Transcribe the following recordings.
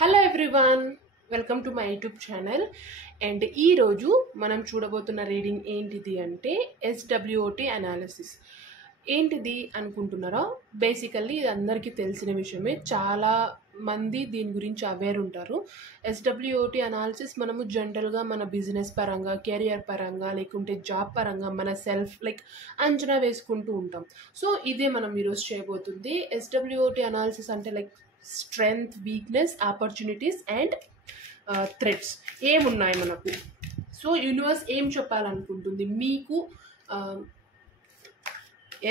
Hello everyone, welcome to my YouTube channel. And ఈరోజు మనం చూడబోతున్న reading ఏంటిది అంటే SWOT అనాలిసిస్. ఏంటిది అనుకుంటున్నారా? బేసికల్లీ ఇది అందరికీ తెలిసిన విషయమే, చాలా మంది దీని గురించి అవేర్ ఉంటారు. SWOT అనాలిసిస్ మనము జనరల్గా మన బిజినెస్ పరంగా, కెరియర్ పరంగా, లేకుంటే జాబ్ పరంగా మన సెల్ఫ్ అంచనా వేసుకుంటూ ఉంటాం. సో ఇదే మనం ఈరోజు చేయబోతుంది. SWOT అనాలిసిస్ అంటే strength, weakness, opportunities and threats ఏమున్నాయి మనకు. సో యూనివర్స్ ఏం చెప్పాలనుకుంటుంది మీకు,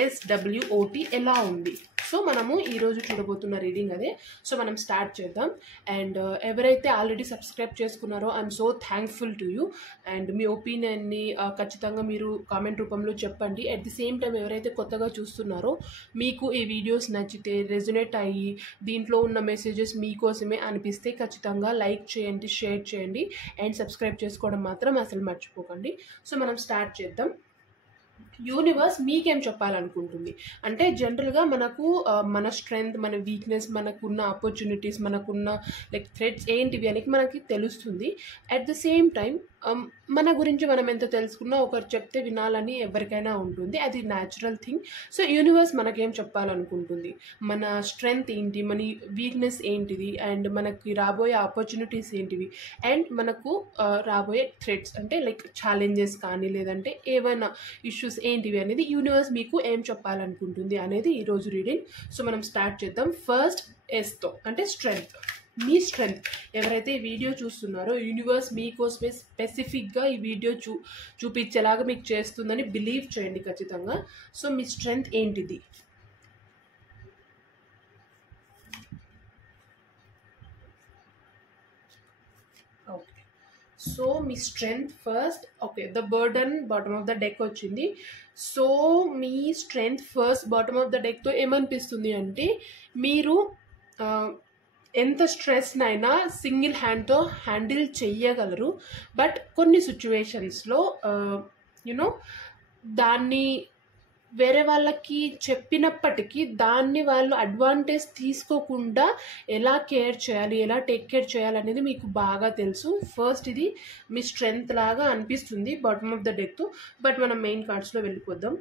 SWOT ఎలా ఉంది. సో మనము ఈరోజు చూడబోతున్న రీడింగ్ అదే. సో మనం స్టార్ట్ చేద్దాం. అండ్ ఎవరైతే ఆల్రెడీ సబ్స్క్రైబ్ చేసుకున్నారో I'm so thankful to you. And మీ ఒపీనియన్ని ఖచ్చితంగా మీరు కామెంట్ రూపంలో చెప్పండి. అట్ ది సేమ్ టైం ఎవరైతే కొత్తగా చూస్తున్నారో, మీకు ఈ వీడియోస్ నచ్చితే, రెజొనేట్ అయ్యి దీంట్లో ఉన్న మెసేజెస్ మీకోసమే అనిపిస్తే ఖచ్చితంగా లైక్ చేయండి, షేర్ చేయండి అండ్ సబ్స్క్రైబ్ చేసుకోవడం మాత్రం అసలు మర్చిపోకండి. సో మనం స్టార్ట్ చేద్దాం. యూనివర్స్ మీకేం చెప్పాలనుకుంటుంది అంటే, జనరల్గా మనకు మన స్ట్రెంగ్త్, మన వీక్నెస్, మనకున్న ఆపర్చునిటీస్, మనకున్న థ్రెట్స్ ఏంటివి అనేది మనకి తెలుస్తుంది. అట్ ద సేమ్ టైం మన గురించి మనం ఎంత తెలుసుకున్నా ఒకరు చెప్తే వినాలని ఎవరికైనా ఉంటుంది, అది న్యాచురల్ థింగ్. సో యూనివర్స్ మనకేం చెప్పాలనుకుంటుంది, మన స్ట్రెంగ్త్ ఏంటి, మన వీక్నెస్ ఏంటిది, అండ్ మనకి రాబోయే ఆపర్చునిటీస్ ఏంటివి, అండ్ మనకు రాబోయే థ్రెట్స్ అంటే ఛాలెంజెస్ కానీ లేదంటే ఏవైనా ఇష్యూస్ ఏంటివి అనేది యూనివర్స్ మీకు ఏం చెప్పాలనుకుంటుంది అనేది ఈరోజు రీడింగ్. సో మనం స్టార్ట్ చేద్దాం. ఫస్ట్ ఎస్తో అంటే స్ట్రెంగ్త్. మీ స్ట్రెంగ్త్ ఎవరైతే ఈ వీడియో చూస్తున్నారో, యూనివర్స్ మీకోసమే స్పెసిఫిక్గా ఈ వీడియో చూపించేలాగా మీకు చేస్తుందని బిలీవ్ చేయండి ఖచ్చితంగా. సో మీ స్ట్రెంగ్త్ ఏంటిది? ఓకే, సో మీ strength first. Okay, the burden bottom of the deck వచ్చింది. సో మీ strength first bottom of the డెక్తో ఏమనిపిస్తుంది అంటే, మీరు ఎంత స్ట్రెస్నైనా సింగిల్ హ్యాండ్తో హ్యాండిల్ చెయ్యగలరు. బట్ కొన్ని సిచ్యువేషన్స్లో దాన్ని వేరే వాళ్ళకి చెప్పినప్పటికీ దాన్ని వాళ్ళు అడ్వాంటేజ్ తీసుకోకుండా ఎలా కేర్ చేయాలి, ఎలా టేక్ కేర్ చేయాలి అనేది మీకు బాగా తెలుసు. ఫస్ట్ ఇది మీ స్ట్రెంగ్త్ లాగా అనిపిస్తుంది బాటమ్ ఆఫ్ ద డెక్తో. బట్ మనం మెయిన్ కార్డ్స్లో వెళ్ళిపోదాం.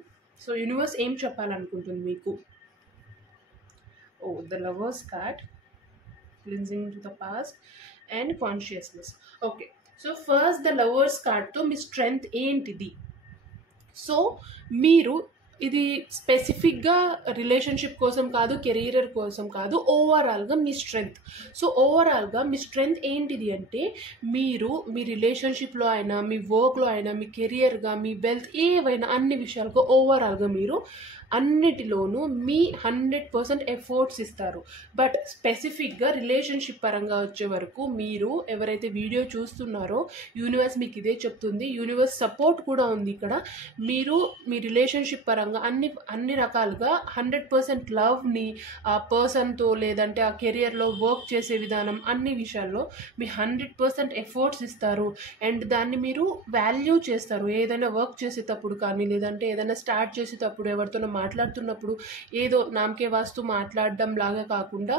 సో యూనివర్స్ ఏం చెప్పాలనుకుంటుంది మీకు? The lovers card, cleansing to the past and consciousness. Okay, so first the lovers card తో మీ స్ట్రెంగ్త్ ఏంటిది? సో మీరు ఇది స్పెసిఫిక్గా రిలేషన్షిప్ కోసం కాదు, కెరీర్ కోసం కాదు, ఓవరాల్గా మీ స్ట్రెంగ్త్. సో ఓవరాల్గా మీ స్ట్రెంగ్త్ ఏంటిది అంటే, మీరు మీ రిలేషన్షిప్లో అయినా, మీ వర్క్లో అయినా, మీ కెరియర్గా, మీ వెల్త్, ఏవైనా అన్ని విషయాలకు ఓవరాల్గా మీరు అన్నిటిలోనూ మీ 100% ఎఫర్ట్స్ ఇస్తారు. బట్ స్పెసిఫిక్గా రిలేషన్షిప్ పరంగా వచ్చే వరకు మీరు ఎవరైతే వీడియో చూస్తున్నారో, యూనివర్స్ మీకు ఇదే చెప్తుంది. యూనివర్స్ సపోర్ట్ కూడా ఉంది ఇక్కడ. మీరు మీ రిలేషన్షిప్ పరంగా అన్ని రకాలుగా 100% లవ్ని ఆ పర్సన్తో లేదంటే ఆ కెరియర్లో వర్క్ చేసే విధానం అన్ని విషయాల్లో మీ 100% ఎఫర్ట్స్ ఇస్తారు. అండ్ దాన్ని మీరు వాల్యూ చేస్తారు. ఏదైనా వర్క్ చేసేటప్పుడు కానీ లేదంటే ఏదైనా స్టార్ట్ చేసేటప్పుడు, ఎవరితోనో మాట్లాడుతున్నప్పుడు ఏదో నామకే వాస్తు మాట్లాడడం లాగా కాకుండా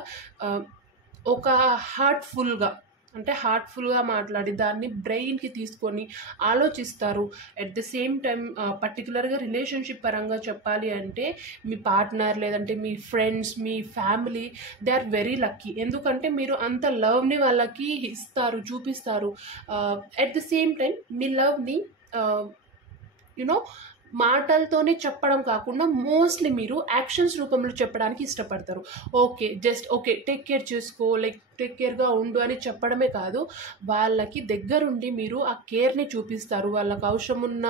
ఒక హార్ట్ఫుల్గా మాట్లాడి దాన్ని బ్రెయిన్కి తీసుకొని ఆలోచిస్తారు. అట్ ద సేమ్ టైం పర్టికులర్గా రిలేషన్షిప్ పరంగా చెప్పాలి అంటే, మీ పార్ట్నర్ లేదంటే మీ ఫ్రెండ్స్, మీ family, they are very lucky. ఎందుకంటే మీరు అంత లవ్ని వాళ్ళకి ఇస్తారు, చూపిస్తారు. అట్ ద సేమ్ టైం మీ లవ్ని మాటలతోనే చెప్పడం కాకుండా మోస్ట్లీ మీరు యాక్షన్స్ రూపంలో చెప్పడానికి ఇష్టపడతారు. ఓకే టేక్ కేర్ చేసుకో, టేక్ కేర్గా ఉండు అని చెప్పడమే కాదు, వాళ్ళకి దగ్గరుండి మీరు ఆ కేర్ని చూపిస్తారు. వాళ్ళకి అవసరం ఉన్న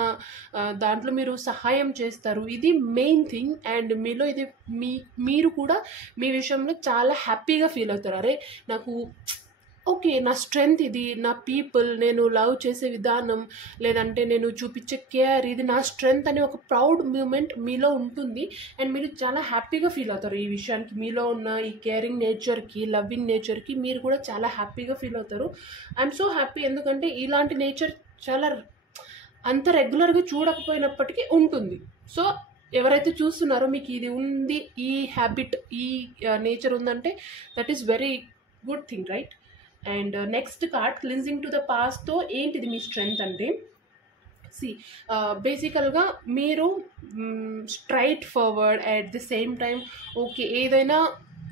దాంట్లో మీరు సహాయం చేస్తారు. ఇది మెయిన్ థింగ్. అండ్ మీలో ఇది మీరు కూడా మీ విషయంలో చాలా హ్యాపీగా ఫీల్ అవుతారు. అరే నాకు నా స్ట్రెంగ్త్ ఇది, నా పీపుల్, నేను లవ్ చేసే విధానం లేదంటే నేను చూపించే కేర్, ఇది నా స్ట్రెంగ్త్ అనే ఒక ప్రౌడ్ మూమెంట్ మీలో ఉంటుంది. అండ్ మీరు చాలా హ్యాపీగా ఫీల్ అవుతారు ఈ విషయానికి. మీలో ఉన్న ఈ కేరింగ్ నేచర్కి, లవ్వింగ్ నేచర్కి మీరు కూడా చాలా హ్యాపీగా ఫీల్ అవుతారు. ఐఎమ్ సో హ్యాపీ, ఎందుకంటే ఇలాంటి నేచర్ చాలా అంత రెగ్యులర్గా చూడకపోయినప్పటికీ ఉంటుంది. సో ఎవరైతే చూస్తున్నారో మీకు ఇది ఉంది, ఈ హ్యాబిట్, ఈ నేచర్ ఉందంటే that is very good thing, right? And next card cleansing to the పాస్ట్తో ఏంటిది మీ స్ట్రెంగ్త్ అంటే బేసికల్గా మీరు straight forward at the same time okay ఏదైనా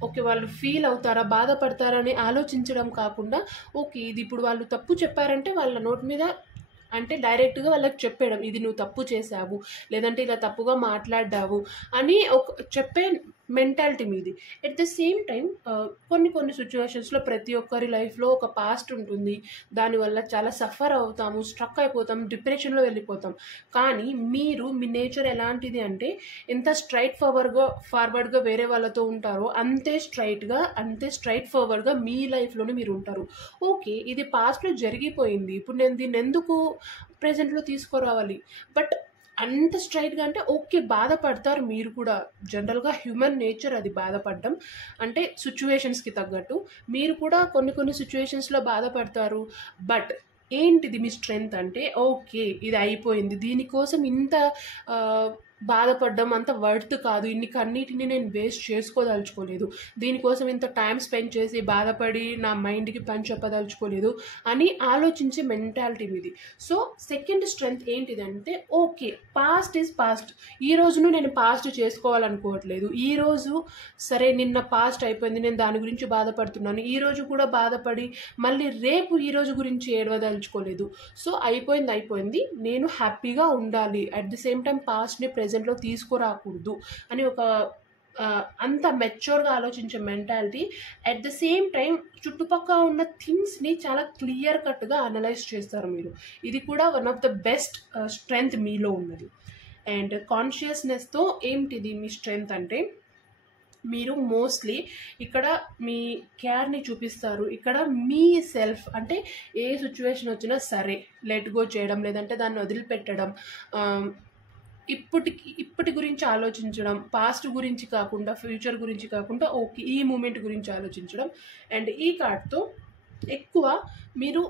ఓకే వాళ్ళు ఫీల్ అవుతారా బాధపడతారని ఆలోచించడం కాకుండా ఓకే ఇది ఇప్పుడు వాళ్ళు తప్పు చెప్పారంటే వాళ్ళ నోటి మీద అంటే డైరెక్ట్గా వాళ్ళకి చెప్పేయడం ఇది నువ్వు తప్పు చేసావు లేదంటే ఇలా తప్పుగా మాట్లాడావు అని ఒక చెప్పే మెంటాలిటీ మీది. ఎట్ ద సేమ్ టైం కొన్ని సిచ్యువేషన్స్లో ప్రతి ఒక్కరి లైఫ్లో ఒక పాస్ట్ ఉంటుంది, దానివల్ల చాలా సఫర్ అవుతాము, స్ట్రక్ అయిపోతాం, డిప్రెషన్లో వెళ్ళిపోతాం. కానీ మీరు మీ నేచర్ ఎలాంటిది అంటే ఎంత స్ట్రైట్ ఫార్వర్డ్గా వేరే వాళ్ళతో ఉంటారో అంతే స్ట్రైట్ ఫార్వర్డ్గా మీ లైఫ్లోనే మీరు ఉంటారు. ఓకే ఇది పాస్ట్లో జరిగిపోయింది, ఇప్పుడు నేను దీన్ని ఎందుకు ప్రజెంట్లో తీసుకురావాలి, బట్ అంత స్ట్రైట్గా అంటే ఓకే బాధపడతారు మీరు కూడా, జనరల్గా హ్యూమన్ నేచర్ అది బాధపడడం, అంటే సిచ్యువేషన్స్కి తగ్గట్టు మీరు కూడా కొన్ని సిచ్యువేషన్స్లో బాధపడతారు. బట్ ఏంటిది మీ స్ట్రెంగ్త్ అంటే ఓకే ఇది అయిపోయింది, దీనికోసం ఇంత బాధపడడం అంత వర్త్ కాదు, కన్నిటిని నేను వేస్ట్ చేసుకోదలుచుకోలేదు, దీనికోసం ఇంత టైం స్పెండ్ చేసి బాధపడి నా మైండ్కి పని చెప్పదలుచుకోలేదు అని ఆలోచించే మెంటాలిటీ మీది. సో సెకండ్ స్ట్రెంగ్త్ ఏంటిదంటే ఓకే పాస్ట్ ఈజ్ పాస్ట్, ఈ రోజును నేను పాస్ట్ చేసుకోవాలనుకోవట్లేదు, ఈరోజు సరే నిన్న పాస్ట్ అయిపోయింది నేను దాని గురించి బాధపడుతున్నాను, ఈరోజు కూడా బాధపడి మళ్ళీ రేపు ఈరోజు గురించి ఏడవదలుచుకోలేదు. సో అయిపోయింది నేను హ్యాపీగా ఉండాలి, అట్ ది సేమ్ టైం పాస్ట్ని ప్రెజెంట్లో తీసుకురాకూడదు అని ఒక అంత మెచ్యూర్గా ఆలోచించే mentality. At the same time చుట్టుపక్కల ఉన్న థింగ్స్ని చాలా క్లియర్ కట్గా అనలైజ్ చేస్తారు మీరు, ఇది కూడా one of the best strength మీలో ఉన్నది. అండ్ కాన్షియస్నెస్తో ఏంటిది మీ స్ట్రెంగ్త్ అంటే మీరు మోస్ట్లీ ఇక్కడ మీ కేర్ని చూపిస్తారు, ఇక్కడ మీ సెల్ఫ్ అంటే ఏ సిచ్యువేషన్ వచ్చినా సరే లెట్ గో చేయడం, లేదంటే దాన్ని వదిలిపెట్టడం, ఇప్పటి గురించి ఆలోచించడం, పాస్ట్ గురించి కాకుండా ఫ్యూచర్ గురించి కాకుండా ఓకే ఈ మూమెంట్ గురించి ఆలోచించడం. అండ్ ఈ కార్డ్తో ఎక్కువ మీరు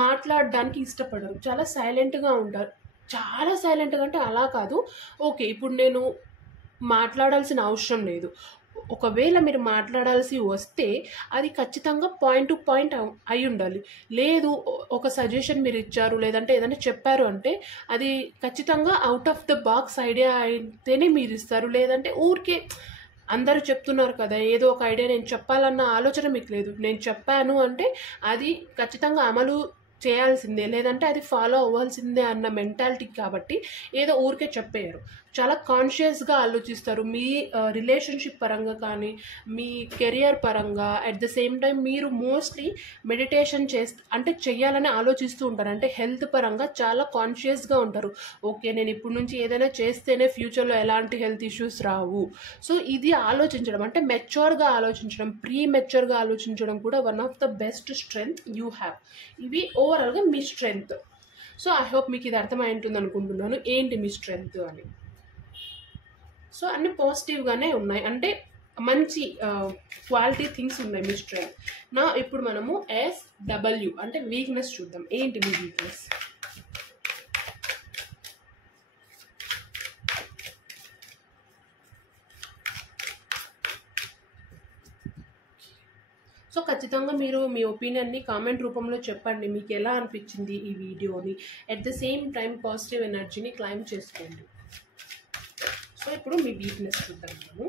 మాట్లాడడానికి ఇష్టపడరు, చాలా సైలెంట్గా ఉంటారు, చాలా సైలెంట్గా అంటే అలా కాదు ఓకే ఇప్పుడు నేను మాట్లాడాల్సిన అవసరం లేదు, ఒకవేళ మీరు మాట్లాడాల్సి వస్తే అది ఖచ్చితంగా పాయింట్ టు పాయింట్ అయి ఉండాలి, లేదు ఒక సజెషన్ మీరు ఇచ్చారు లేదంటే ఏదైనా చెప్పారు అంటే అది ఖచ్చితంగా out of the box idea అయితేనే మీరు ఇస్తారు, లేదంటే ఊరికే అందరూ చెప్తున్నారు కదా ఏదో ఒక ఐడియా నేను చెప్పాలన్న ఆలోచన మీకు లేదు, నేను చెప్పాను అంటే అది ఖచ్చితంగా అమలు చేయాల్సిందే లేదంటే అది ఫాలో అవ్వాల్సిందే అన్న మెంటాలిటీ, కాబట్టి ఏదో ఊరికే చెప్పేయరు, చాలా కాన్షియస్గా ఆలోచిస్తారు మీ రిలేషన్షిప్ పరంగా కానీ మీ కెరియర్ పరంగా. అట్ ద సేమ్ టైం మీరు మోస్ట్లీ మెడిటేషన్ అంటే చెయ్యాలని ఆలోచిస్తూ ఉంటారు, అంటే హెల్త్ పరంగా చాలా కాన్షియస్గా ఉంటారు, ఓకే నేను ఇప్పుడు నుంచి ఏదైనా చేస్తేనే ఫ్యూచర్లో ఎలాంటి హెల్త్ ఇష్యూస్ రావు. సో ఇది ఆలోచించడం అంటే మెచ్యూర్గా ఆలోచించడం, మెచ్యూర్గా ఆలోచించడం కూడా one of the best strength you have. ఇవి ఓవరాల్గా మీ స్ట్రెంగ్త్. సో ఐ హోప్ మీకు ఇది అర్థమై ఉంటుంది అనుకుంటున్నాను ఏంటి మీ స్ట్రెంగ్త్ అని. సో అన్ని పాజిటివ్గానే ఉన్నాయి, అంటే మంచి క్వాలిటీ థింగ్స్ ఉన్నాయి మీ స్ట్రెంగ్త్. నా ఇప్పుడు మనము SW అంటే వీక్నెస్ చూద్దాం, ఏంటి మీ వీక్నెస్. సో ఖచ్చితంగా మీరు మీ ఒపీనియన్ని కామెంట్ రూపంలో చెప్పండి, మీకు ఎలా అనిపించింది ఈ వీడియోని. At the same time positive ఎనర్జీని క్లైమ్ చేసుకోండి. సో ఇప్పుడు మీ వీక్నెస్ చూద్దాం మనము.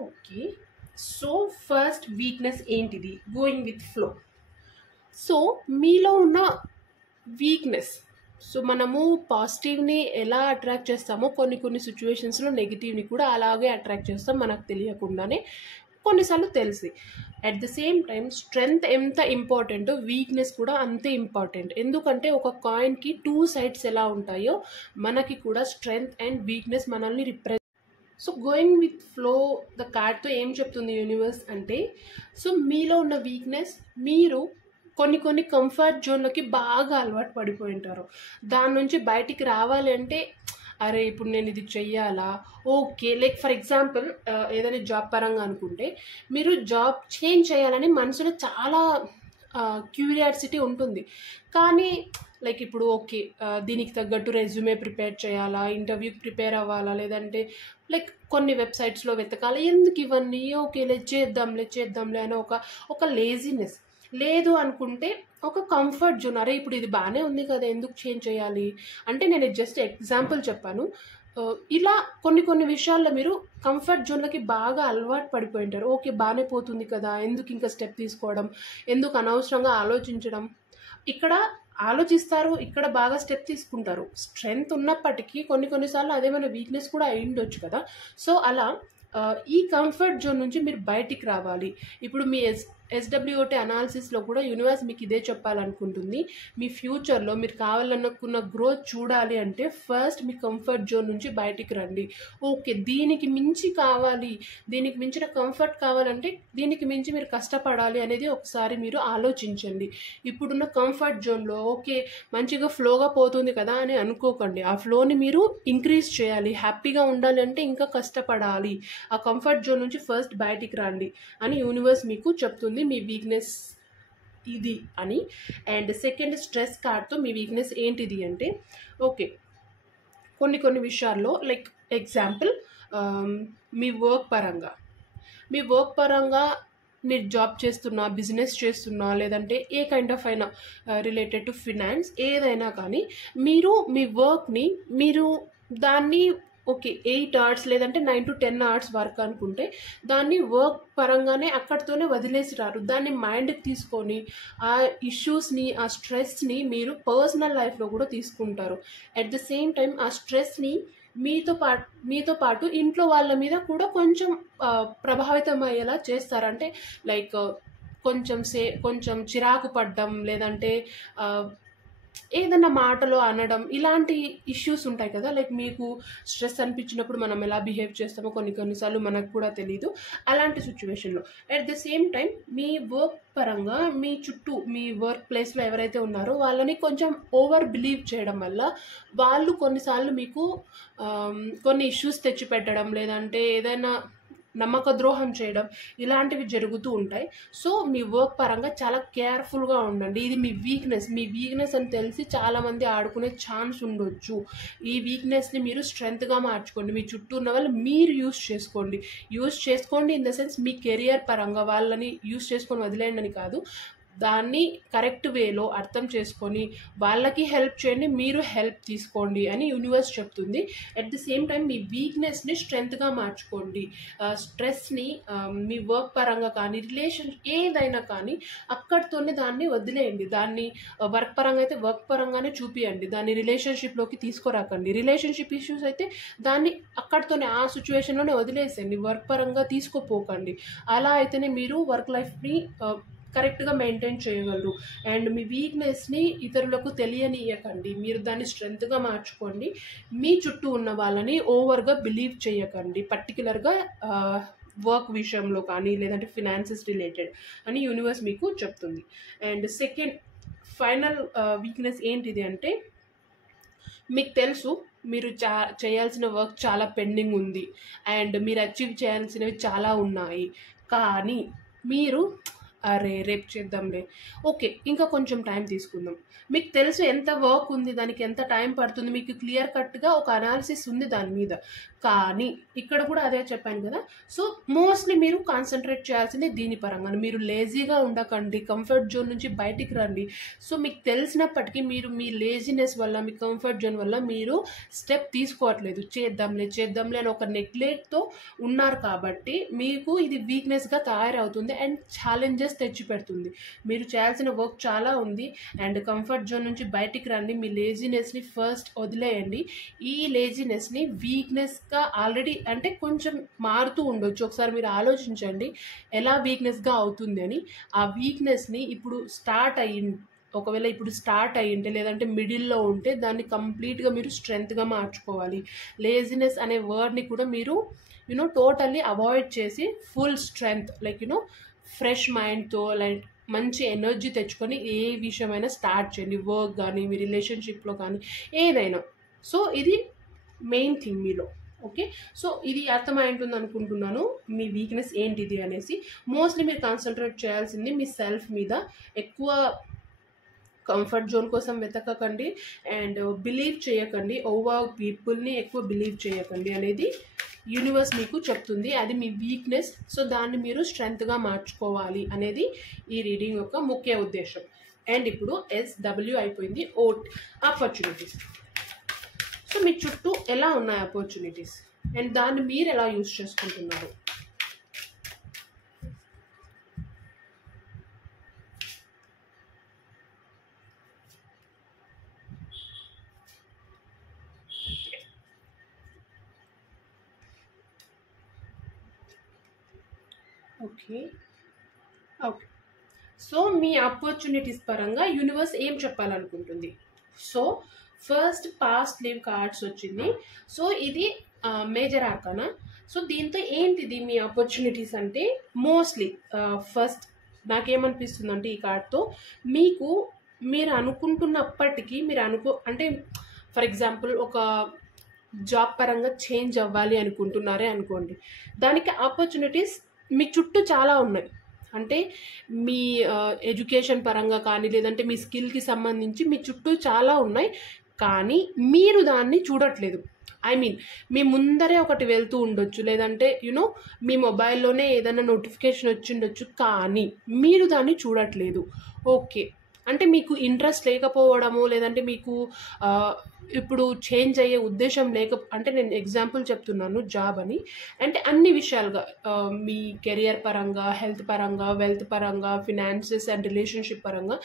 ఓకే సో ఫస్ట్ వీక్నెస్ ఏంటిది, గోయింగ్ విత్ ఫ్లో. సో మీలో ఉన్న వీక్నెస్, సో మనము పాజిటివ్ని ఎలా అట్రాక్ట్ చేస్తామో కొన్ని సిచ్యువేషన్స్లో నెగిటివ్ని కూడా అలాగే అట్రాక్ట్ చేస్తాం మనకు తెలియకుండానే, కొన్నిసార్లు తెలిసి. At the same time strength ఎంత ఇంపార్టెంటో వీక్నెస్ కూడా అంతే ఇంపార్టెంట్, ఎందుకంటే ఒక కాయిన్కి 2 సైడ్స్ ఎలా ఉంటాయో మనకి కూడా స్ట్రెంగ్త్ అండ్ వీక్నెస్ మనల్ని so going with flow the కార్డ్తో ఏం చెప్తుంది యూనివర్స్ అంటే, సో మీలో ఉన్న వీక్నెస్, మీరు కొన్ని కంఫర్ట్ జోన్లకి బాగా అలవాటు పడిపోయి ఉంటారు, దాని నుంచి బయటికి రావాలి అంటే అరే ఇప్పుడు నేను ఇది చెయ్యాలా, ఓకే లైక్ ఫర్ ఎగ్జాంపుల్ ఏదైనా జాబ్ పరంగా అనుకుంటే మీరు జాబ్ చేంజ్ చేయాలని మనసులో చాలా క్యూరియాసిటీ ఉంటుంది. కానీ లైక్ ఇప్పుడు ఓకే, దీనికి తగ్గట్టు రెజ్యూమే ప్రిపేర్ చేయాలా, ఇంటర్వ్యూకి ప్రిపేర్ అవ్వాలా, లేదంటే లైక్ కొన్ని వెబ్సైట్స్లో వెతకాలి, ఎందుకు ఇవన్నీ, ఓకే చేద్దాంలే అని ఒక లేజినెస్. లేదు అనుకుంటే ఒక కంఫర్ట్ జోన్, అరే ఇప్పుడు ఇది బాగానే ఉంది కదా ఎందుకు చేంజ్ చేయాలి అంటే, నేను జస్ట్ ఎగ్జాంపుల్ చెప్పాను. ఇలా కొన్ని విషయాల్లో మీరు కంఫర్ట్ జోన్లకి బాగా అలవాటు పడిపోయి ఉంటారు. ఓకే బాగానే పోతుంది కదా, ఎందుకు ఇంకా స్టెప్ తీసుకోవడం, ఎందుకు అనవసరంగా ఆలోచించడం. ఇక్కడ ఆలోచిస్తారు, ఇక్కడ బాగా స్టెప్ తీసుకుంటారు. స్ట్రెంగ్త్ ఉన్నప్పటికీ కొన్నిసార్లు అదేమైనా వీక్నెస్ కూడా అయి ఉండొచ్చు కదా. సో అలా ఈ కంఫర్ట్ జోన్ నుంచి మీరు బయటికి రావాలి. ఇప్పుడు మీ ఎస్డబ్ల్యూఓటీ అనాలిసిస్లో కూడా యూనివర్స్ మీకు ఇదే చెప్పాలనుకుంటుంది. మీ ఫ్యూచర్లో మీరు కావాలనుకున్న గ్రోత్ చూడాలి అంటే ఫస్ట్ మీ కంఫర్ట్ జోన్ నుంచి బయటికి రండి. ఓకే దీనికి మించి కావాలి, దీనికి మించిన కంఫర్ట్ కావాలంటే దీనికి మించి మీరు కష్టపడాలి అనేది ఒకసారి మీరు ఆలోచించండి. ఇప్పుడున్న కంఫర్ట్ జోన్లో ఓకే మంచిగా ఫ్లోగా పోతుంది కదా అని అనుకోకండి. ఆ ఫ్లోని మీరు ఇంక్రీజ్ చేయాలి. హ్యాపీగా ఉండాలి అంటే ఇంకా కష్టపడాలి. ఆ కంఫర్ట్ జోన్ నుంచి ఫస్ట్ బయటికి రండి అని యూనివర్స్ మీకు చెప్తుంది. మీ వీక్నెస్ ఇది అని. అండ్ సెకండ్, స్ట్రెస్ కార్డ్తో మీ వీక్నెస్ ఏంటిది అంటే, ఓకే కొన్ని విషయాల్లో లైక్ ఎగ్జాంపుల్, మీ వర్క్ పరంగా మీరు జాబ్ చేస్తున్నా, బిజినెస్ చేస్తున్నా, లేదంటే ఏ కైండ్ ఆఫ్ అయినా రిలేటెడ్ టు ఫినాన్స్ ఏదైనా కానీ, మీరు మీ వర్క్ని మీరు దాన్ని ఓకే 8 hours లేదంటే 9 to 10 hours వర్క్ అనుకుంటే దాన్ని వర్క్ పరంగానే అక్కడితోనే వదిలేసిరారు. దాన్ని మైండ్కి తీసుకొని ఆ ఇష్యూస్ని, ఆ స్ట్రెస్ని మీరు పర్సనల్ లైఫ్లో కూడా తీసుకుంటారు. అట్ ద సేమ్ టైం ఆ స్ట్రెస్ని మీతో పాటు ఇంట్లో వాళ్ళ మీద కూడా కొంచెం ప్రభావితం అయ్యేలా చేస్తారు. అంటే లైక్ కొంచెం చిరాకు పడ్డం, లేదంటే ఏదన్నా మాటలో అనడం, ఇలాంటి ఇష్యూస్ ఉంటాయి కదా. లైక్ మీకు స్ట్రెస్ అనిపించినప్పుడు మనం ఎలా బిహేవ్ చేస్తామో కొన్నిసార్లు మనకు కూడా తెలీదు. అలాంటి సిచ్యువేషన్లో at the same time me work పరంగా మీ చుట్టూ మీ వర్క్ ప్లేస్లో ఎవరైతే ఉన్నారో వాళ్ళని కొంచెం ఓవర్ బిలీవ్ చేయడం వల్ల వాళ్ళు కొన్నిసార్లు మీకు కొన్ని ఇష్యూస్ తెచ్చిపెట్టడం, లేదంటే ఏదైనా నమ్మక ద్రోహం చేయడం, ఇలాంటివి జరుగుతూ ఉంటాయి. సో మీ వర్క్ పరంగా చాలా కేర్ఫుల్గా ఉండండి. ఇది మీ వీక్నెస్ అని తెలిసి చాలామంది ఆడుకునే ఛాన్స్ ఉండొచ్చు. ఈ వీక్నెస్ని మీరు స్ట్రెంగ్త్గా మార్చుకోండి. మీ చుట్టూ ఉన్న వాళ్ళు మీరు యూస్ చేసుకోండి in the sense me career పరంగా. వాళ్ళని యూస్ చేసుకొని వదిలేయండి అని కాదు, దాన్ని కరెక్ట్ వేలో అర్థం చేసుకొని వాళ్ళకి హెల్ప్ చేయండి, మీరు హెల్ప్ తీసుకోండి అని యూనివర్స్ చెప్తుంది. అట్ ది సేమ్ టైం మీ వీక్నెస్ని స్ట్రెంగ్త్గా మార్చుకోండి. స్ట్రెస్ని మీ వర్క్ పరంగా కానీ, రిలేషన్ ఏదైనా కానీ అక్కడితోనే దాన్ని వదిలేయండి. దాన్ని వర్క్ పరంగా అయితే వర్క్ పరంగానే చూపియండి, దాన్ని రిలేషన్షిప్లోకి తీసుకురాకండి. రిలేషన్షిప్ ఇష్యూస్ అయితే దాన్ని అక్కడితోనే ఆ సిచ్యువేషన్లోనే వదిలేసేయండి, వర్క్ పరంగా తీసుకోపోకండి. అలా అయితేనే మీరు వర్క్ లైఫ్ని కరెక్ట్గా మెయింటైన్ చేయగలరు. అండ్ మీ వీక్నెస్ని ఇతరులకు తెలియనియకండి, మీరు దాన్ని స్ట్రెంగ్త్గా మార్చుకోండి. మీ చుట్టూ ఉన్న వాళ్ళని ఓవర్గా బిలీవ్ చేయకండి, పర్టికులర్గా వర్క్ విషయంలో కానీ, లేదంటే ఫినాన్సెస్ రిలేటెడ్ అని యూనివర్స్ మీకు చెప్తుంది. అండ్ సెకండ్ ఫైనల్ వీక్నెస్ ఏంటిది అంటే, మీకు తెలుసు మీరు చేయాల్సిన వర్క్ చాలా పెండింగ్ ఉంది అండ్ మీరు అచీవ్ చేయాల్సినవి చాలా ఉన్నాయి, కానీ మీరు అరే రేపు చేద్దాంలే, ఓకే ఇంకా కొంచెం టైం తీసుకుందాం. మీకు తెలుసు ఎంత వర్క్ ఉంది, దానికి ఎంత టైం పడుతుంది, మీకు క్లియర్ కట్గా ఒక అనాలిసిస్ ఉంది దాని మీద. కానీ ఇక్కడ కూడా అదే చెప్పాను కదా. సో మోస్ట్లీ మీరు కాన్సన్ట్రేట్ చేయాల్సింది దీని పరంగా. మీరు లేజీగా ఉండకండి, కంఫర్ట్ జోన్ నుంచి బయటికి రండి. సో మీకు తెలిసినప్పటికీ మీరు మీ లేజినెస్ వల్ల, మీ కంఫర్ట్ జోన్ వల్ల మీరు స్టెప్ తీసుకోవట్లేదు. చేద్దాంలే అని ఒక నెగ్లెక్ట్తో ఉన్నారు కాబట్టి మీకు ఇది వీక్నెస్గా తయారవుతుంది అండ్ ఛాలెంజెస్ తెచ్చిపెడుతుంది. మీరు చేయాల్సిన వర్క్ చాలా ఉంది అండ్ కంఫర్ట్ జోన్ నుంచి బయటికి రండి. మీ లేజినెస్ని ఫస్ట్ వదిలేయండి. ఈ లేజినెస్ని వీక్నెస్గా ఆల్రెడీ అంటే కొంచెం మారుతూ ఉండొచ్చు. ఒకసారి మీరు ఆలోచించండి ఎలా వీక్నెస్గా అవుతుంది అని. ఆ వీక్నెస్ని ఇప్పుడు ఒకవేళ ఇప్పుడు స్టార్ట్ అయ్యింటే, లేదంటే మిడిల్లో ఉంటే దాన్ని కంప్లీట్గా మీరు స్ట్రెంగ్త్గా మార్చుకోవాలి. లేజినెస్ అనే వర్డ్ని కూడా మీరు టోటల్లీ అవాయిడ్ చేసి ఫుల్ స్ట్రెంగ్త్ లైక్ ఫ్రెష్ మైండ్తో లైక్ మంచి ఎనర్జీ తెచ్చుకొని ఏ విషయమైనా స్టార్ట్ చేయండి, వర్క్ కానీ, మీ రిలేషన్షిప్లో కానీ ఏదైనా. సో ఇది మెయిన్ థింగ్ మీలో. ఓకే, సో ఇది అర్థమై ఉంటుంది అనుకుంటున్నాను మీ వీక్నెస్ ఏంటిది అనేసి. మోస్ట్లీ మీరు కాన్సన్ట్రేట్ చేయాల్సింది మీ సెల్ఫ్ మీద. ఎక్కువ కంఫర్ట్ జోన్ కోసం వెతకకండి అండ్ బిలీవ్ చేయకండి, ఓవర్ పీపుల్ని ఎక్కువ బిలీవ్ చేయకండి అనేది యూనివర్స్ మీకు చెప్తుంది. అది మీ వీక్నెస్, సో దాన్ని మీరు స్ట్రెంగ్త్గా మార్చుకోవాలి అనేది ఈ రీడింగ్ యొక్క ముఖ్య ఉద్దేశం. అండ్ ఇప్పుడు SW అయిపోయింది, ఆపర్చునిటీస్. సో మీ చుట్టూ ఎలా ఉన్నాయి ఆపర్చునిటీస్ అండ్ దాన్ని మీరు ఎలా యూజ్ చేసుకుంటున్నారు? ఓకే ఓకే, సో మీ ఆపర్చునిటీస్ పరంగా యూనివర్స్ ఏం చెప్పాలనుకుంటుంది? So first past leave cards వచ్చింది. సో ఇది మేజర్ ఆర్కానా. సో దీంతో ఏంటిది మీ ఆపర్చునిటీస్ అంటే, మోస్ట్లీ ఫస్ట్ నాకేమనిపిస్తుంది అంటే ఈ కార్డ్తో మీరు అనుకుంటున్నప్పటికీ అంటే ఫర్ ఎగ్జాంపుల్ ఒక జాబ్ పరంగా చేంజ్ అవ్వాలి అనుకుంటున్నారే అనుకోండి, దానికి ఆపర్చునిటీస్ మీ చుట్టూ చాలా ఉన్నాయి. అంటే మీ ఎడ్యుకేషన్ పరంగా కానీ లేదంటే మీ స్కిల్కి సంబంధించి మీ చుట్టూ చాలా ఉన్నాయి, కానీ మీరు దాన్ని చూడట్లేదు. మీ ముందరే ఒకటి వెళ్తూ ఉండొచ్చు, లేదంటే మీ మొబైల్లోనే ఏదైనా నోటిఫికేషన్ వచ్చిండొచ్చు, కానీ మీరు దాన్ని చూడట్లేదు. ఓకే, అంటే మీకు ఇంట్రెస్ట్ లేకపోవడము, లేదంటే మీకు ఇప్పుడు చేంజ్ అయ్యే ఉద్దేశం అంటే నేను ఎగ్జాంపుల్ చెప్తున్నాను జాబ్ అని, అంటే అన్ని విషయాలుగా మీ కెరియర్ పరంగా, హెల్త్ పరంగా, వెల్త్ పరంగా, ఫినాన్సెస్ అండ్ రిలేషన్షిప్ పరంగా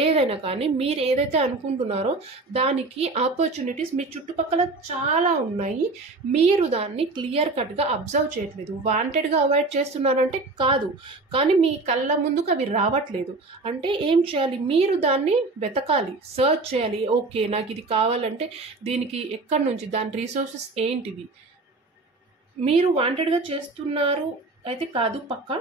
ఏదైనా కానీ మీరు ఏదైతే అనుకుంటున్నారో దానికి ఆపర్చునిటీస్ మీ చుట్టుపక్కల చాలా ఉన్నాయి. మీరు దాన్ని క్లియర్ కట్గా అబ్జర్వ్ చేయట్లేదు. వాంటెడ్గా అవాయిడ్ చేస్తున్నారంటే కాదు, కానీ మీ కళ్ళ ముందుకు అవి రావట్లేదు. అంటే ఏం చేయాలి? మీరు దాన్ని వెతకాలి, సర్చ్ చేయాలి. ఓకే, నాకు ఇది కావాలంటే దీనికి ఎక్కడి నుంచి, దాని రీసోర్సెస్ ఏంటివి? మీరు వాంటెడ్గా చేస్తున్నారు అయితే కాదు, పక్కా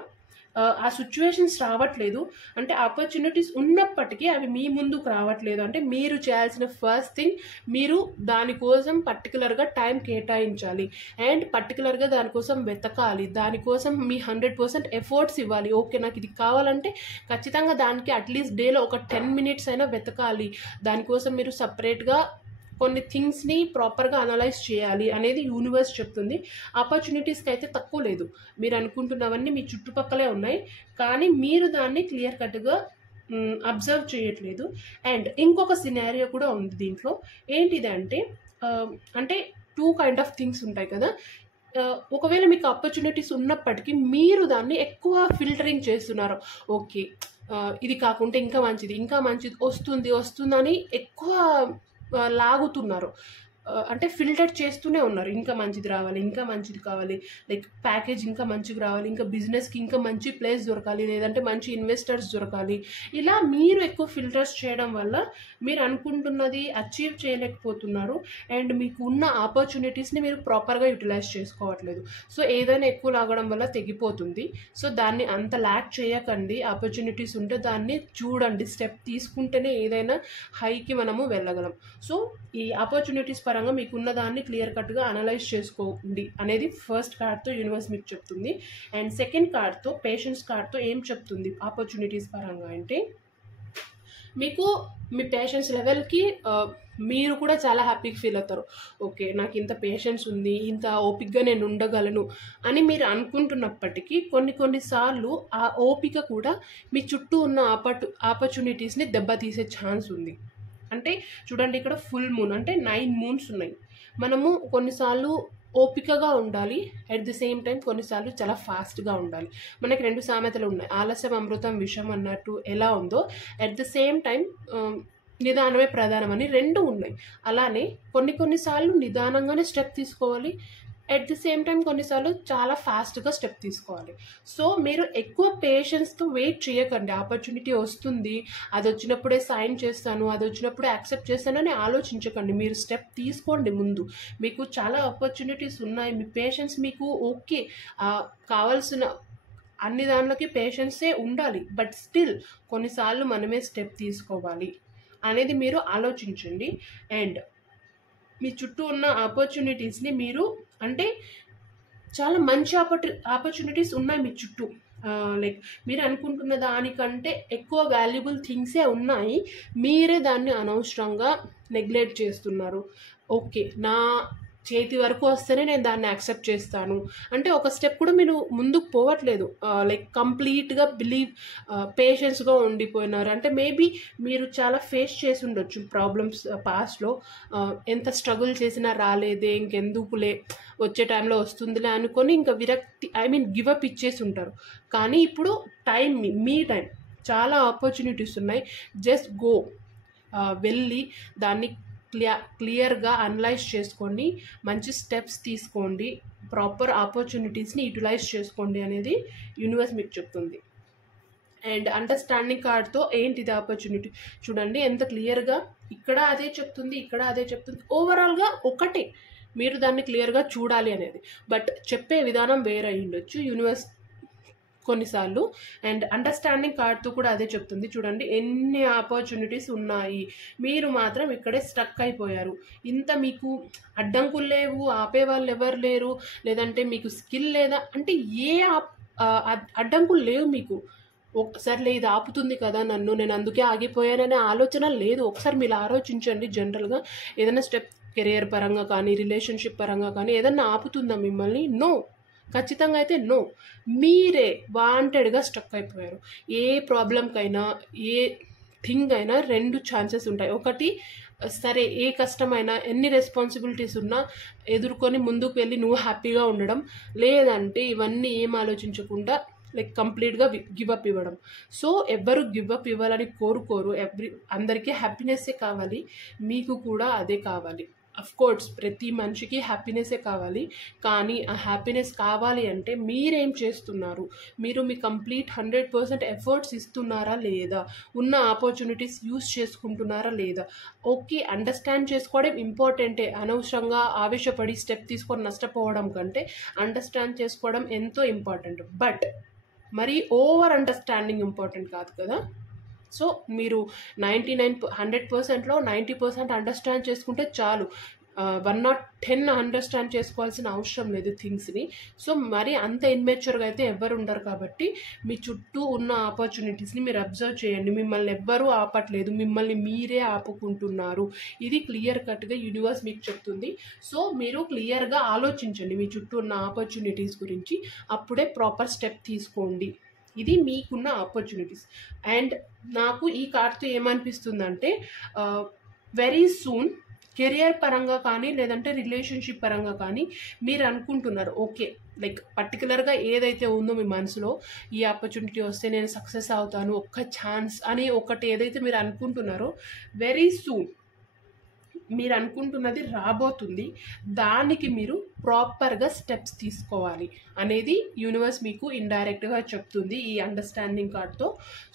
ఆ సిచ్యువేషన్స్ రావట్లేదు అంటే ఆపర్చునిటీస్ ఉన్నప్పటికీ అవి మీ ముందుకు రావట్లేదు అంటే మీరు చేయాల్సిన ఫస్ట్ థింగ్, మీరు దానికోసం పర్టికులర్గా టైం కేటాయించాలి అండ్ పర్టికులర్గా దానికోసం వెతకాలి, దానికోసం మీ 100% ఎఫర్ట్స్ ఇవ్వాలి. ఓకే, నాకు ఇది కావాలంటే ఖచ్చితంగా దానికి అట్లీస్ట్ డేలో ఒక 10 minutes అయినా వెతకాలి. దానికోసం మీరు సపరేట్గా కొన్ని థింగ్స్ని ప్రాపర్గా అనలైజ్ చేయాలి అనేది యూనివర్స్ చెప్తుంది. ఆపర్చునిటీస్కి అయితే తక్కువ లేదు, మీరు అనుకుంటున్నవన్నీ మీ చుట్టుపక్కలే ఉన్నాయి, కానీ మీరు దాన్ని క్లియర్ కట్గా అబ్జర్వ్ చేయట్లేదు. అండ్ ఇంకొక సినారియో కూడా ఉంది దీంట్లో. ఏంటిది అంటే 2 kind of థింగ్స్ ఉంటాయి కదా. ఒకవేళ మీకు ఆపర్చునిటీస్ ఉన్నప్పటికీ మీరు దాన్ని ఎక్కువ ఫిల్టరింగ్ చేస్తున్నారు. ఓకే, ఇది కాకుంటే ఇంకా మంచిది వస్తుందని ఎక్కువ లాగుతున్నారు. అంటే ఫిల్టర్ చేస్తూనే ఉన్నారు, ఇంకా మంచిది రావాలి, ఇంకా మంచిది కావాలి, లైక్ ప్యాకేజ్ ఇంకా మంచిగా రావాలి, ఇంకా బిజినెస్కి ఇంకా మంచి ప్లేస్ దొరకాలి, లేదంటే మంచి ఇన్వెస్టర్స్ దొరకాలి. ఇలా మీరు ఎక్కువ ఫిల్టర్స్ చేయడం వల్ల మీరు అనుకుంటున్నది అచీవ్ చేయలేకపోతున్నారు అండ్ మీకు ఉన్న ఆపర్చునిటీస్ని మీరు ప్రాపర్గా యూటిలైజ్ చేసుకోవట్లేదు. సో ఏదైనా ఎక్కువ లాగడం వల్ల తెగిపోతుంది. సో దాన్ని అంత ల్యాక్ చేయకండి. ఆపర్చునిటీస్ ఉంటే దాన్ని చూడండి, స్టెప్ తీసుకుంటేనే ఏదైనా హైకి మనము వెళ్ళగలం. సో ఈ ఆపర్చునిటీస్ పరంగా మీకున్న దాన్ని క్లియర్ కట్గా అనలైజ్ చేసుకోండి అనేది ఫస్ట్ కార్డ్తో యూనివర్స్ మీకు చెప్తుంది. అండ్ సెకండ్ కార్డ్తో, పేషెన్స్ కార్డ్తో ఏం చెప్తుంది ఆపర్చునిటీస్ పరంగా అంటే, మీకు మీ పేషెన్స్ లెవెల్కి మీరు కూడా చాలా హ్యాపీగా ఫీల్ అవుతారు. ఓకే, నాకు ఇంత పేషెన్స్ ఉంది, ఇంత ఓపికగా నేను ఉండగలను అని మీరు అనుకుంటున్నప్పటికీ కొన్నిసార్లు ఆ ఓపిక కూడా మీ చుట్టూ ఉన్న ఆపర్చునిటీస్ని దెబ్బతీసే ఛాన్స్ ఉంది. అంటే చూడండి, ఇక్కడ ఫుల్ మూన్ అంటే 9 moons ఉన్నాయి. మనము కొన్నిసార్లు ఓపికగా ఉండాలి, అట్ ది సేమ్ టైం కొన్నిసార్లు చాలా ఫాస్ట్గా ఉండాలి. మనకి 2 సామెతలు ఉన్నాయి, ఆలస్యం అమృతం విషం అన్నట్టు ఎలా ఉందో అట్ ది సేమ్ టైం నిదానమే ప్రధానం అని 2 ఉన్నాయి. అలానే కొన్నిసార్లు నిదానంగానే స్టెప్ తీసుకోవాలి, అట్ ది సేమ్ టైం కొన్నిసార్లు చాలా ఫాస్ట్గా స్టెప్ తీసుకోవాలి. సో మీరు ఎక్కువ పేషెన్స్తో వెయిట్ చేయకండి. ఆపర్చునిటీ వస్తుంది, అది వచ్చినప్పుడే సైన్ చేస్తాను, అది వచ్చినప్పుడే యాక్సెప్ట్ చేస్తాను అని ఆలోచించకండి. మీరు స్టెప్ తీసుకోండి. ముందు మీకు చాలా ఆపర్చునిటీస్ ఉన్నాయి, మీ పేషెన్స్ మీకు ఓకే, కావాల్సిన అన్ని దానిలోకి పేషెన్సే ఉండాలి, బట్ స్టిల్ కొన్నిసార్లు మనమే స్టెప్ తీసుకోవాలి అనేది మీరు ఆలోచించండి. అండ్ మీ చుట్టూ ఉన్న ఆపర్చునిటీస్ని మీరు అంటే చాలా మంచి ఆపర్చునిటీస్ ఉన్నాయి మీ చుట్టూ. లైక్ మీరు అనుకుంటున్న దానికంటే ఎక్కువ వాల్యుబుల్ థింగ్సే ఉన్నాయి. మీరే దాన్ని అనవసరంగా నెగ్లెక్ట్ చేస్తున్నారు. ఓకే, నా చేతి వరకు వస్తేనే నేను దాన్ని యాక్సెప్ట్ చేస్తాను అంటే ఒక స్టెప్ కూడా మీరు ముందుకు పోవట్లేదు. లైక్ కంప్లీట్గా పేషెన్స్గా ఉండిపోయినారు. అంటే మేబీ మీరు చాలా ఫేస్ చేసి ఉండొచ్చు ప్రాబ్లమ్స్ పాస్ట్లో. ఎంత స్ట్రగుల్ చేసినా రాలేదే, ఇంకెందుకులే, వచ్చే టైంలో వస్తుందిలే అనుకొని ఇంకా విరక్తి, గివప్ ఇచ్చేసి ఉంటారు. కానీ ఇప్పుడు మీ టైం, చాలా ఆపర్చునిటీస్ ఉన్నాయి. జస్ట్ గో, వెళ్ళి దాన్ని క్లియర్గా అనలైజ్ చేసుకోండి, మంచి స్టెప్స్ తీసుకోండి, ప్రాపర్ ఆపర్చునిటీస్ని యూటిలైజ్ చేసుకోండి అనేది యూనివర్స్ మీకు చెప్తుంది. అండ్ అండర్స్టాండింగ్ కార్డ్తో ఏంటిది ఆపర్చునిటీ చూడండి ఎంత క్లియర్గా, ఇక్కడ అదే చెప్తుంది, ఇక్కడ అదే చెప్తుంది. ఓవరాల్గా ఒకటే, మీరు దాన్ని క్లియర్గా చూడాలి అనేది. బట్ చెప్పే విధానం వేరే ఉండొచ్చు యూనివర్స్ కొన్నిసార్లు. అండ్ అండర్స్టాండింగ్ కార్డ్తో కూడా అదే చెప్తుంది. చూడండి ఎన్ని ఆపర్చునిటీస్ ఉన్నాయి, మీరు మాత్రం ఇక్కడే స్ట్రక్ అయిపోయారు. ఇంత మీకు అడ్డంకులు లేవు, ఆపేవాళ్ళు ఎవరు లేరు, లేదంటే మీకు స్కిల్ లేదా అంటే ఏ అడ్డంకులు లేవు మీకు. ఒకసారి ఇది ఆపుతుంది కదా నన్ను, నేను అందుకే ఆగిపోయాననే ఆలోచన లేదు. ఒకసారి మీరు ఆలోచించండి. జనరల్గా ఏదైనా స్టెప్ కెరియర్ పరంగా కానీ, రిలేషన్షిప్ పరంగా కానీ ఏదన్నా ఆపుతుందా మిమ్మల్ని? నో, ఖచ్చితంగా అయితే నో. మీరే వాంటెడ్గా స్ట్రక్ అయిపోయారు. ఏ ప్రాబ్లంకైనా, ఏ థింగ్ అయినా 2 ఛాన్సెస్ ఉంటాయి. ఒకటి, సరే ఏ కష్టమైనా, ఎన్ని రెస్పాన్సిబిలిటీస్ ఉన్నా ఎదుర్కొని ముందుకు వెళ్ళి నువ్వు హ్యాపీగా ఉండడం, లేదంటే ఇవన్నీ ఏం ఆలోచించకుండా లైక్ కంప్లీట్గా గివప్ ఇవ్వడం. సో ఎవ్వరు గివప్ ఇవ్వాలని కోరుకోరు. అందరికీ హ్యాపీనెస్సే కావాలి, మీకు కూడా అదే కావాలి. కోర్స్ ప్రతి మనిషికి హ్యాపీనెస్సే కావాలి. కానీ ఆ హ్యాపీనెస్ కావాలి అంటే మీరేం చేస్తున్నారు, మీరు మీ కంప్లీట్ 100% ఎఫర్ట్స్ ఇస్తున్నారా లేదా, ఉన్న ఆపర్చునిటీస్ యూస్ చేసుకుంటున్నారా లేదా. ఓకే, అండర్స్టాండ్ చేసుకోవడం ఇంపార్టెంటే. అనవసరంగా ఆవేశపడి స్టెప్ తీసుకొని నష్టపోవడం కంటే అండర్స్టాండ్ చేసుకోవడం ఎంతో ఇంపార్టెంట్. బట్ మరి ఓవర్ అండర్స్టాండింగ్ ఇంపార్టెంట్ కాదు కదా. సో మీరు 100%లో 90% అండర్స్టాండ్ చేసుకుంటే చాలు. 110 అండర్స్టాండ్ చేసుకోవాల్సిన అవసరం లేదు థింగ్స్ని. సో మరి అంత ఇన్మెచ్యూర్గా అయితే ఎవ్వరు ఉండరు. కాబట్టి మీ చుట్టూ ఉన్న ఆపర్చునిటీస్ని మీరు అబ్జర్వ్ చేయండి. మిమ్మల్ని ఎవ్వరూ ఆపట్లేదు, మిమ్మల్ని మీరే ఆపుకుంటున్నారు. ఇది క్లియర్ కట్గా యూనివర్స్ మీకు చెప్తుంది. సో మీరు క్లియర్గా ఆలోచించండి మీ చుట్టూ ఉన్న ఆపర్చునిటీస్ గురించి, అప్పుడే ప్రాపర్ స్టెప్ తీసుకోండి. ఇది మీకున్న ఆపర్చునిటీస్. అండ్ నాకు ఈ కార్డ్తో ఏమనిపిస్తుందంటే వెరీ సూన్ కెరియర్ పరంగా కానీ, లేదంటే రిలేషన్షిప్ పరంగా కానీ మీరు అనుకుంటున్నారు ఓకే, లైక్ పర్టికులర్గా ఏదైతే ఉందో మీ మనసులో, ఈ ఆపర్చునిటీ వస్తే నేను సక్సెస్ అవుతాను, ఒక్క ఛాన్స్ అని ఒకటి ఏదైతే మీరు అనుకుంటున్నారో, వెరీ సూన్ మీరు అనుకుంటున్నది రాబోతుంది. దానికి మీరు ప్రాపర్గా స్టెప్స్ తీసుకోవాలి అనేది యూనివర్స్ మీకు ఇండైరెక్ట్గా చెప్తుంది ఈ అండర్స్టాండింగ్ కార్డ్తో.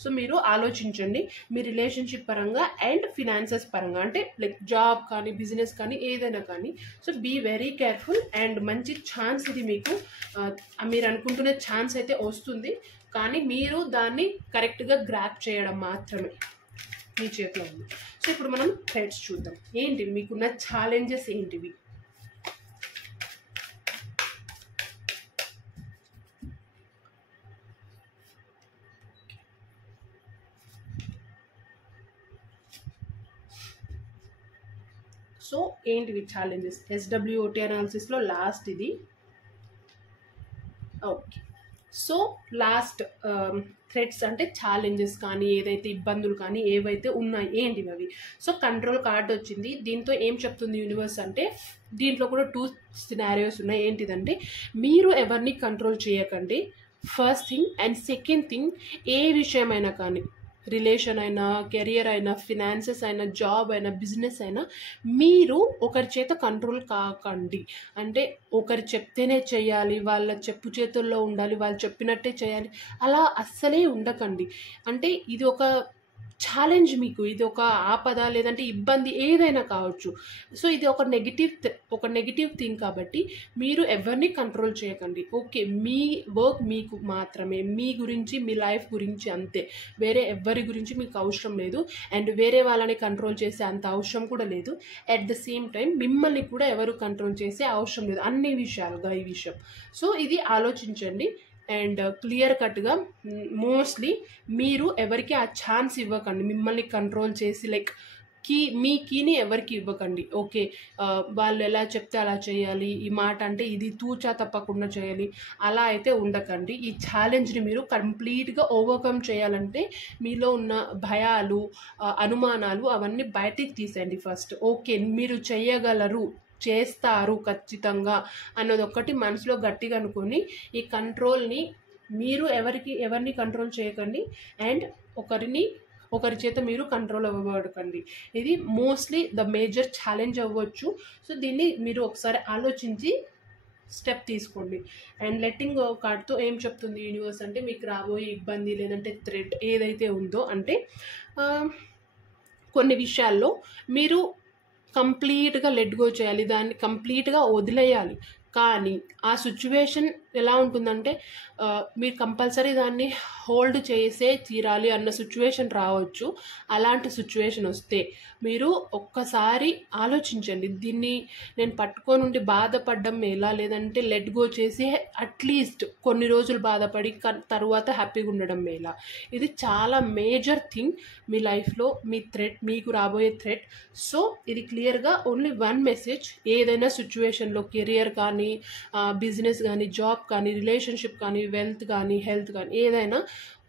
సో మీరు ఆలోచించండి మీ రిలేషన్షిప్ పరంగా అండ్ ఫినాన్సెస్ పరంగా, అంటే లైక్ జాబ్ కానీ, బిజినెస్ కానీ, ఏదైనా కానీ. So be very careful. And మంచి ఛాన్స్ ఇది మీకు, మీరు అనుకుంటున్న ఛాన్స్ అయితే వస్తుంది. కానీ మీరు దాన్ని కరెక్ట్గా గ్రాప్ చేయడం మాత్రమే మీ చేతిలో ఉంది. సో ఇప్పుడు మనం థ్రెడ్స్ చూద్దాం. ఏంటి మీకున్న ఛాలెంజెస్ ఏంటివి? సో ఏంటివి ఛాలెంజెస్? SWOT అనాలిసిస్లో లాస్ట్ ఇది. ఓకే, సో లాస్ట్ థ్రెడ్స్ అంటే ఛాలెంజెస్ కానీ, ఏదైతే ఇబ్బందులు కానీ ఏవైతే ఉన్నాయి ఏంటివి అవి. సో కంట్రోల్ కార్డ్ వచ్చింది. దీంతో ఏం చెప్తుంది యూనివర్స్ అంటే, దీంట్లో కూడా 2 సినారియోస్ ఉన్నాయి. ఏంటిదంటే, మీరు ఎవరిని కంట్రోల్ చేయకండి first thing. And second thing, ఏ విషయమైనా కానీ, రిలేషన్ అయినా, కెరియర్ అయినా, ఫినాన్సెస్ అయినా, జాబ్ అయినా, బిజినెస్ అయినా, మీరు ఒకరి చేత కంట్రోల్ కాకండి. అంటే ఒకరు చెప్తేనే చేయాలి, వాళ్ళ చెప్పు చేతుల్లో ఉండాలి, వాళ్ళు చెప్పినట్టే చేయాలి, అలా అస్సలే ఉండకండి. అంటే ఇది ఒక ఛాలెంజ్, మీకు ఇది ఒక ఆపద లేదంటే ఇబ్బంది ఏదైనా కావచ్చు. సో ఇది ఒక నెగిటివ్ థింగ్ కాబట్టి మీరు ఎవరిని కంట్రోల్ చేయకండి. ఓకే, మీ వర్క్ మీకు మాత్రమే, మీ గురించి మీ లైఫ్ గురించి అంతే, వేరే ఎవరి గురించి మీకు అవసరం లేదు. అండ్ వేరే వాళ్ళని కంట్రోల్ చేసే అంత అవసరం కూడా లేదు. అట్ ద సేమ్ టైం మిమ్మల్ని కూడా ఎవరు కంట్రోల్ చేసే అవసరం లేదు అన్ని విషయాలుగా ఈ విషయం. సో ఇది ఆలోచించండి. అండ్ క్లియర్ కట్గా మోస్ట్లీ మీరు ఎవరికి ఆ ఛాన్స్ ఇవ్వకండి మిమ్మల్ని కంట్రోల్ చేసి, లైక్ మీ కీని ఎవరికి ఇవ్వకండి. ఓకే, వాళ్ళు ఎలా చెప్తే అలా చేయాలి, ఈ మాట అంటే ఇది తూచా తప్పకుండా చేయాలి, అలా అయితే ఉండకండి. ఈ ఛాలెంజ్ని మీరు కంప్లీట్గా ఓవర్కమ్ చేయాలంటే మీలో ఉన్న భయాలు, అనుమానాలు అవన్నీ బయటికి తీసేయండి ఫస్ట్. ఓకే, మీరు చేయగలరు, చేస్తారు ఖచ్చితంగా అన్నది ఒక్కటి మనసులో గట్టిగా అనుకొని ఈ కంట్రోల్ని మీరు ఎవరిని కంట్రోల్ చేయకండి. అండ్ ఒకరి చేత మీరు కంట్రోల్ అవ్వబడకండి. ఇది మోస్ట్లీ ద మేజర్ ఛాలెంజ్ అవ్వచ్చు. సో దీన్ని మీరు ఒకసారి ఆలోచించి స్టెప్ తీసుకోండి. అండ్ లెట్టింగ్ గో కార్డ్తో ఏం చెప్తుంది యూనివర్స్ అంటే, మీకు రాబోయే ఇబ్బంది లేదంటే థ్రెట్ ఏదైతే ఉందో అంటే కొన్ని విషయాల్లో మీరు కంప్లీట్గా లెట్ గో చేయాలి, దాన్ని కంప్లీట్గా వదిలేయాలి. కానీ ఆ సిచ్యువేషన్ ఎలా ఉంటుందంటే మీరు కంపల్సరీ దాన్ని హోల్డ్ చేసే తీరాలి అన్న సిచ్యువేషన్ రావచ్చు. అలాంటి సిచ్యువేషన్ వస్తే మీరు ఒక్కసారి ఆలోచించండి, దీన్ని నేను పట్టుకొని ఉండి బాధపడడం ఎలా, లేదంటే లెట్ గో చేసి అట్లీస్ట్ కొన్ని రోజులు బాధపడి తర్వాత హ్యాపీగా ఉండడం ఎలా. ఇది చాలా మేజర్ థింగ్ మీ లైఫ్లో, మీకు రాబోయే థ్రెట్. సో ఇది క్లియర్గా ఓన్లీ వన్ మెసేజ్. ఏదైనా సిచ్యువేషన్లో కెరియర్ కానీ, బిజినెస్ కానీ, జాబ్ కానీ, రిలేషన్షిప్ కానీ, వెల్త్ కానీ, హెల్త్ కానీ, ఏదైనా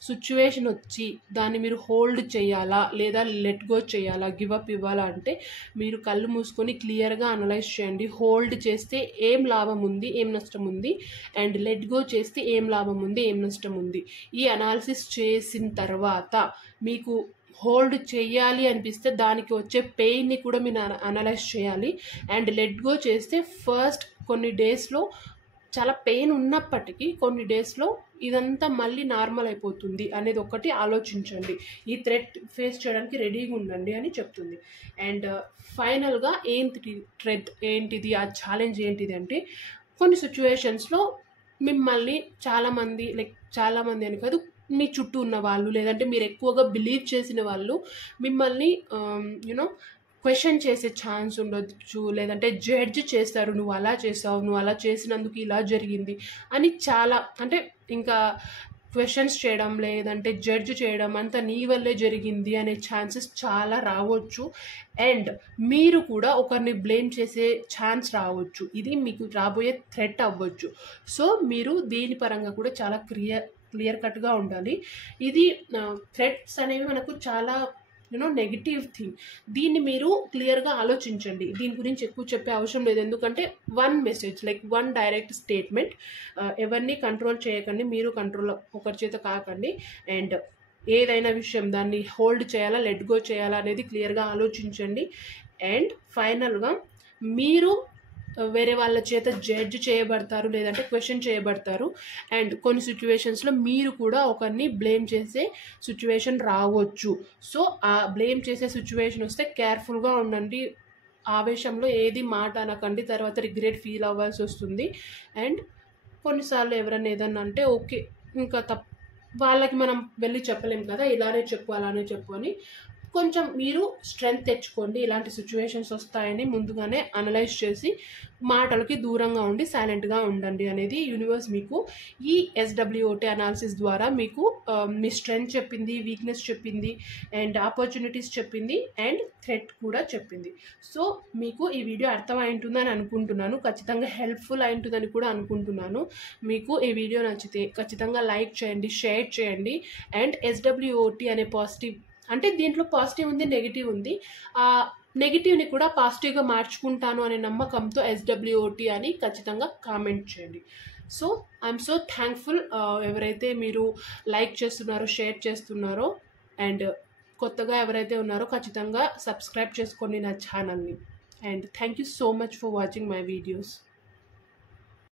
సిచ్యువేషన్ వచ్చి దాన్ని మీరు హోల్డ్ చేయాలా లేదా లెట్ గో చేయాలా, గివప్ ఇవ్వాలా అంటే మీరు కళ్ళు మూసుకొని క్లియర్గా అనలైజ్ చేయండి. హోల్డ్ చేస్తే ఏం లాభం ఉంది, ఏం నష్టం ఉంది, అండ్ లెట్ గో చేస్తే ఏం లాభం ఉంది, ఏం నష్టం ఉంది. ఈ అనాలిసిస్ చేసిన తర్వాత మీకు హోల్డ్ చేయాలి అనిపిస్తే దానికి వచ్చే పెయిన్ని కూడా మీరు అనలైజ్ చేయాలి. అండ్ లెట్ గో చేస్తే ఫస్ట్ కొన్ని డేస్లో చాలా పెయిన్ ఉన్నప్పటికీ కొన్ని డేస్లో ఇదంతా మళ్ళీ నార్మల్ అయిపోతుంది అనేది ఒకటి ఆలోచించండి. ఈ థ్రెట్ ఫేస్ చేయడానికి రెడీగా ఉండండి అని చెప్తుంది. అండ్ ఫైనల్గా థ్రెట్ ఏంటిది, ఆ ఛాలెంజ్ ఏంటిది అంటే, కొన్ని సిచ్యువేషన్స్లో మిమ్మల్ని చాలామంది అని కాదు, మీ చుట్టూ ఉన్న వాళ్ళు లేదంటే మీరు ఎక్కువగా బిలీవ్ చేసిన వాళ్ళు మిమ్మల్ని క్వశ్చన్ చేసే ఛాన్స్ ఉండొచ్చు, లేదంటే జడ్జ్ చేస్తారు, నువ్వు అలా చేసావు, నువ్వు అలా చేసినందుకు ఇలా జరిగింది అని. చాలా అంటే ఇంకా క్వశ్చన్స్ చేయడం లేదంటే జడ్జ్ చేయడం, అంతా నీ వల్లే జరిగింది అనే ఛాన్సెస్ చాలా రావచ్చు. అండ్ మీరు కూడా ఒకరిని బ్లేమ్ చేసే ఛాన్స్ రావచ్చు. ఇది మీకు రాబోయే థ్రెట్ అవ్వచ్చు. సో మీరు దీని పరంగా కూడా చాలా క్లియర్ కట్గా ఉండాలి. ఇది థ్రెట్స్ అనేవి మనకు చాలా నెగిటివ్ థింగ్. దీన్ని మీరు క్లియర్గా ఆలోచించండి. దీని గురించి ఎక్కువ చెప్పే అవసరం లేదు, ఎందుకంటే one message, one direct statement. ఎవరిని కంట్రోల్ చేయకండి, మీరు కంట్రోల్ ఒకరి చేత కాకండి. అండ్ ఏదైనా విషయం దాన్ని హోల్డ్ చేయాలా, లెట్ గో చేయాలా అనేది క్లియర్గా ఆలోచించండి. అండ్ ఫైనల్గా మీరు వేరే వాళ్ళ చేత జడ్జ్ చేయబడతారు లేదంటే క్వశ్చన్ చేయబడతారు. అండ్ కొన్ని సిచ్యువేషన్స్లో మీరు కూడా ఒకరిని బ్లేమ్ చేసే సిచ్యువేషన్ రావచ్చు. సో ఆ బ్లేమ్ చేసే సిచ్యువేషన్ వస్తే కేర్ఫుల్గా ఉండండి. ఆవేశంలో ఏది మాట అనకండి, తర్వాత రిగ్రెట్ ఫీల్ అవ్వాల్సి వస్తుంది. అండ్ కొన్నిసార్లు ఎవరైనా ఏదన్నా అంటే ఓకే, ఇంకా వాళ్ళకి మనం వెళ్ళి చెప్పలేం కదా, ఇలానే చెప్పు అలానే చెప్పు అని. కొంచెం మీరు స్ట్రెంగ్త్ తెచ్చుకోండి. ఇలాంటి సిచ్యువేషన్స్ వస్తాయని ముందుగానే అనలైజ్ చేసి మాటలకి దూరంగా ఉండి సైలెంట్గా ఉండండి అనేది యూనివర్స్ మీకు ఈ SWOT అనాలిసిస్ ద్వారా మీకు మీ స్ట్రెంగ్త్ చెప్పింది, వీక్నెస్ చెప్పింది, అండ్ ఆపర్చునిటీస్ చెప్పింది, అండ్ థ్రెట్ కూడా చెప్పింది. సో మీకు ఈ వీడియో అర్థమై ఉంటుందని అనుకుంటున్నాను, ఖచ్చితంగా హెల్ప్ఫుల్ అయి ఉంటుందని కూడా అనుకుంటున్నాను. మీకు ఈ వీడియో నచ్చితే ఖచ్చితంగా లైక్ చేయండి, షేర్ చేయండి. అండ్ SWOT అనే పాజిటివ్ అంటే దీంట్లో పాజిటివ్ ఉంది, నెగిటివ్ ఉంది. ఆ నెగిటివ్ని కూడా పాజిటివ్గా మార్చుకుంటాను అనే నమ్మకంతో SWOT అని ఖచ్చితంగా కామెంట్ చేయండి. సో ఐఎమ్ సో థ్యాంక్ఫుల్ ఎవరైతే మీరు లైక్ చేస్తున్నారో, షేర్ చేస్తున్నారో, అండ్ కొత్తగా ఎవరైతే ఉన్నారో ఖచ్చితంగా సబ్స్క్రైబ్ చేసుకోండి నా ఛానల్ని. And thank you so much for watching my videos.